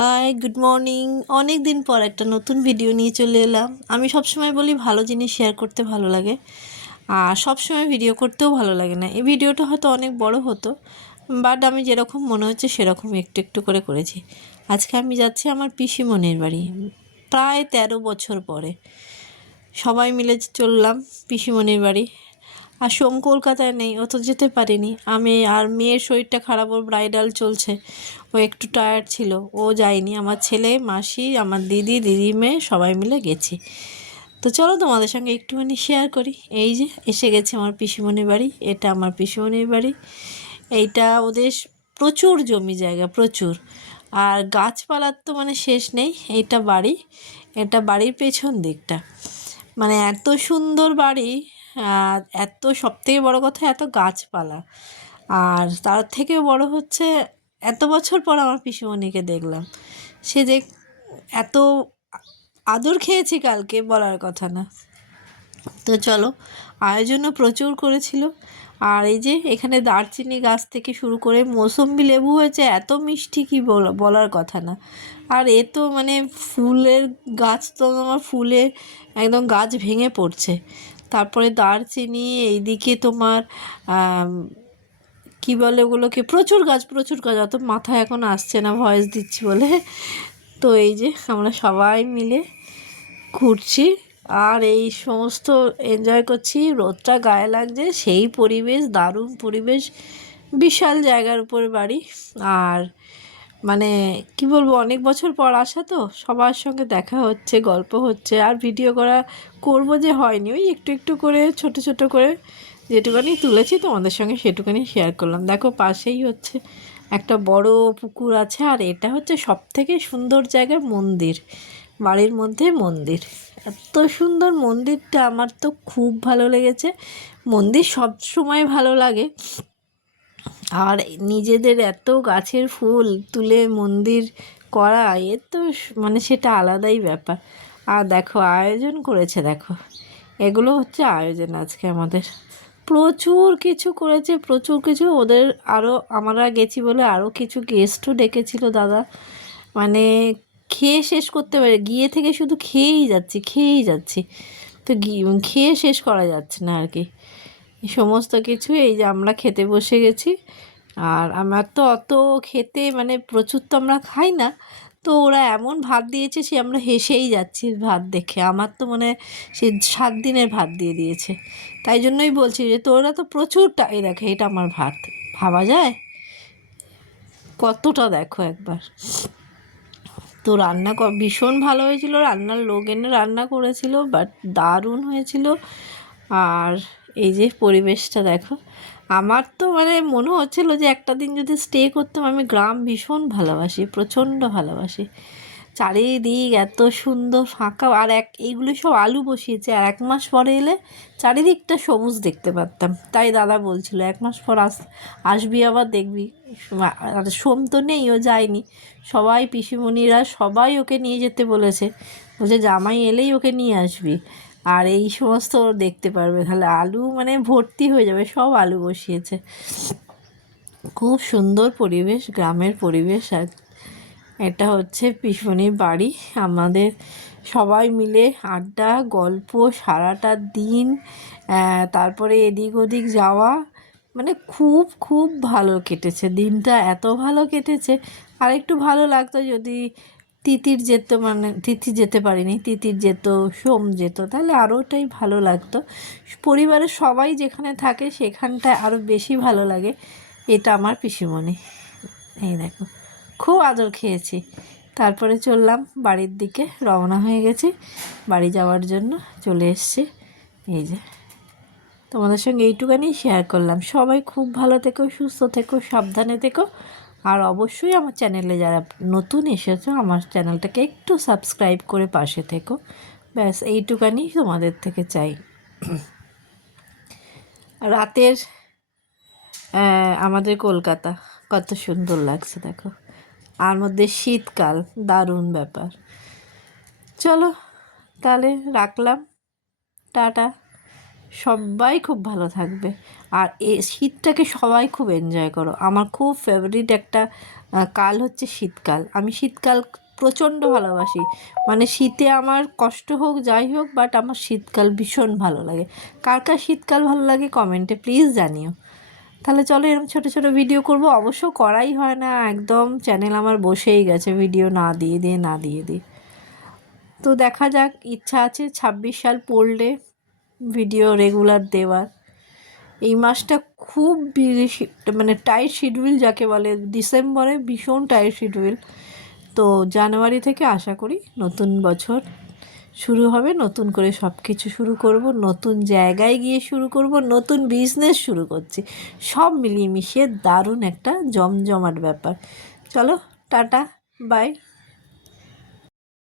High, good morning. অনেক দিন পর একটা নতুন ভিডিও নিয়ে চলে এলাম। আমি সবসময় বলি ভালো জিনিস শেয়ার করতে ভালো লাগে, আর সবসময় ভিডিও করতেও ভালো লাগে না। এই ভিডিওটা হয়তো অনেক বড় হতো, বাট আমি যেরকম মনে হচ্ছে সেরকম একটু একটু করে করেছি। আজকে আমি যাচ্ছি আমার পিসিমণির বাড়ি, প্রায় 13 বছর পরে সবাই মিলে চললাম পিসিমণির বাড়ি। আর সোম কলকাতায় নেই, ও তো যেতে পারিনি। আমি আর মেয়ের শরীরটা খারাপ, ওর ব্রাইডাল চলছে, ও একটু টায়ার্ড ছিল, ও যায়নি। আমার ছেলে, মাসি, আমার দিদি, দিদি মেয়ে সবাই মিলে গেছি। তো চলো তোমাদের সঙ্গে একটুখানি শেয়ার করি। এই যে এসে গেছে আমার পিসিমণির বাড়ি, এটা আমার পিসিমণির বাড়ি। এইটা ওদের প্রচুর জমি জায়গা, প্রচুর। আর গাছপালার তো মানে শেষ নেই। এইটা বাড়ি, এটা বাড়ির পেছন দিকটা, মানে এত সুন্দর বাড়ি। এত, সবথেকে বড় কথা, এত গাছপালা। আর তার থেকেও বড় হচ্ছে, এত বছর পর আমার পিসিমণিকে দেখলাম। সে যে এত আদর খেয়েছি কালকে, বলার কথা না। তো চলো, আয়োজনও প্রচুর করেছিল। আর এই যে এখানে দারচিনি গাছ থেকে শুরু করে মৌসম্বি লেবু হয়েছে, এত মিষ্টি কি বলার কথা না। আর এ তো মানে ফুলের গাছ, তো আমার ফুলে একদম গাছ ভেঙে পড়ছে। তারপরে দারচিনি, এইদিকে তোমার কী বলে ওগুলোকে, প্রচুর গাছ, প্রচুর গাছ, অত মাথায় এখন আসছে না ভয়েস দিচ্ছি বলে। তো এই যে আমরা সবাই মিলে ঘুরছি আর এই সমস্ত এনজয় করছি। রোদটা গায়ে লাগছে, সেই পরিবেশ, দারুণ পরিবেশ, বিশাল জায়গার উপর বাড়ি। আর মানে কি বলবো, অনেক বছর পর আসা তো, সবার সঙ্গে দেখা হচ্ছে, গল্প হচ্ছে। আর ভিডিও করবো যে হয়নি, ওই একটু একটু করে ছোট ছোট করে যেটুকানি তুলেছি তোমাদের সঙ্গে সেটুকানি শেয়ার করলাম। দেখো পাশেই হচ্ছে একটা বড় পুকুর আছে, আর এটা হচ্ছে সবথেকে সুন্দর জায়গা, মন্দির, বাড়ির মধ্যে মন্দির। এত সুন্দর মন্দিরটা, আমার তো খুব ভালো লেগেছে। মন্দির সব সময় ভালো লাগে, আর নিজেদের এত গাছের ফুল তুলে মন্দির করা, এ তো মানে সেটা আলাদাই ব্যাপার। আর দেখো আয়োজন করেছে, দেখো এগুলো হচ্ছে আয়োজন আজকে আমাদের। প্রচুর কিছু করেছে, প্রচুর কিছু। ওদের আরও, আমরা গেছি বলে আরও কিছু গেস্টও ডেকেছিল দাদা। মানে খেয়ে শেষ করতে পারে, গিয়ে থেকে শুধু খেয়েই যাচ্ছি, খেয়েই যাচ্ছি। তো খেয়ে শেষ করা যাচ্ছে না আর কি সমস্ত কিছু। এই যে আমরা খেতে বসে গেছি। আর আমার তো অত খেতে মানে প্রচুর তো আমরা খাই না। তো ওরা এমন ভাত দিয়েছে, সে আমরা হেসেই যাচ্ছি ভাত দেখে। আমার তো মানে সে 7 দিনের ভাত দিয়ে দিয়েছে। তাই জন্যই বলছি যে তোরা তো প্রচুর এই দেখে, এটা আমার ভাত, ভাবা যায় কতটা, দেখো একবার। তো রান্না ভীষণ ভালো হয়েছিল, রান্নার লোক এনে রান্না করেছিল, বাট দারুণ হয়েছিল। আর এই যে পরিবেশটা দেখো, আমার তো মানে মনে হচ্ছিলো যে একটা দিন যদি স্টে করতাম। আমি গ্রাম ভীষণ ভালোবাসি, প্রচণ্ড ভালোবাসি। চারিদিক এত সুন্দর ফাঁকা, আর এইগুলো সব আলু বসিয়েছে। আর 1 মাস পরে এলে চারিদিকটা সবুজ দেখতে পারতাম। তাই দাদা বলছিল 1 মাস পর আসবি আবার দেখবি। আর সোম তো নেই, ও যায়নি। সবাই পিসিমণিরা সবাই ওকে নিয়ে যেতে বলেছে, বলছে জামাই এলেই ওকে নিয়ে আসবি, আর এই সমস্ত দেখতে পারবে। তাহলে আলু মানে ভর্তি হয়ে যাবে, সব আলু বসিয়েছে। খুব সুন্দর পরিবেশ, গ্রামের পরিবেশ। আর এটা হচ্ছে পিসিমণির বাড়ি। আমাদের সবাই মিলে আড্ডা, গল্প, সারাটা দিন, তারপরে এদিক ওদিক যাওয়া, মানে খুব খুব ভালো কেটেছে দিনটা, এত ভালো কেটেছে। আর একটু ভালো লাগতো যদি তিতির যেত, মানে তিথি যেতে পারিনি, তিতির যেত, সোম যেত, তাহলে আরোটাই ভালো লাগতো। পরিবারের সবাই যেখানে থাকে সেখানটায় আরও বেশি ভালো লাগে। এটা আমার পিসিমণি, এই দেখো, খুব আদর খেয়েছি। তারপরে চললাম বাড়ির দিকে, রওনা হয়ে গেছি বাড়ি যাওয়ার জন্য, চলে এসছি। এই যে তোমাদের সঙ্গে এইটুখানি শেয়ার করলাম। সবাই খুব ভালো থেকো, সুস্থ থেকো, সাবধানে থেকো। আর অবশ্যই আমার চ্যানেলে যারা নতুন এসেছো, আমার চ্যানেলটাকে একটু সাবস্ক্রাইব করে পাশে থেকো। ব্যাস এইটুখানি তোমাদের থেকে চাই। রাতের আমাদের কলকাতা কত সুন্দর লাগছে দেখো, আর মধ্যে শীতকাল, দারুণ ব্যাপার। চলো তাহলে রাখলাম, টাটা। সবাই খুব ভালো থাকবে। আর এই শীতটাকে সবাই খুব এনজয় করো। আমার খুব ফেভারিট একটা কাল হচ্ছে শীতকাল। আমি শীতকাল প্রচণ্ড ভালোবাসি। মানে শীতে আমার কষ্ট হোক যাই হোক, বাট আমার শীতকাল ভীষণ ভালো লাগে। কার কার শীতকাল ভালো লাগে কমেন্টে প্লিজ জানিও। তাহলে চলো এরকম ছোটো ছোটো ভিডিও করব। অবশ্য করাই হয় না, একদম চ্যানেল আমার বসেই গেছে ভিডিও না দিয়ে দিয়ে না দিয়ে দিয়ে। তো দেখা যাক, ইচ্ছা আছে 26 সাল পড়লে ভিডিও রেগুলার দেওয়ার। এই মাসটা খুব মানে টাইট শিডিউল যাকে বলে, ডিসেম্বরে ভীষণ টাইট শিডিউল। তো জানুয়ারি থেকে আশা করি নতুন বছর শুরু হবে, নতুন করে সব কিছু শুরু করব, নতুন জায়গায় গিয়ে শুরু করব, নতুন বিজনেস শুরু করছি। সব মিলিয়ে মিশিয়ে দারুণ একটা জমজমাট ব্যাপার। চলো টাটা, বাই।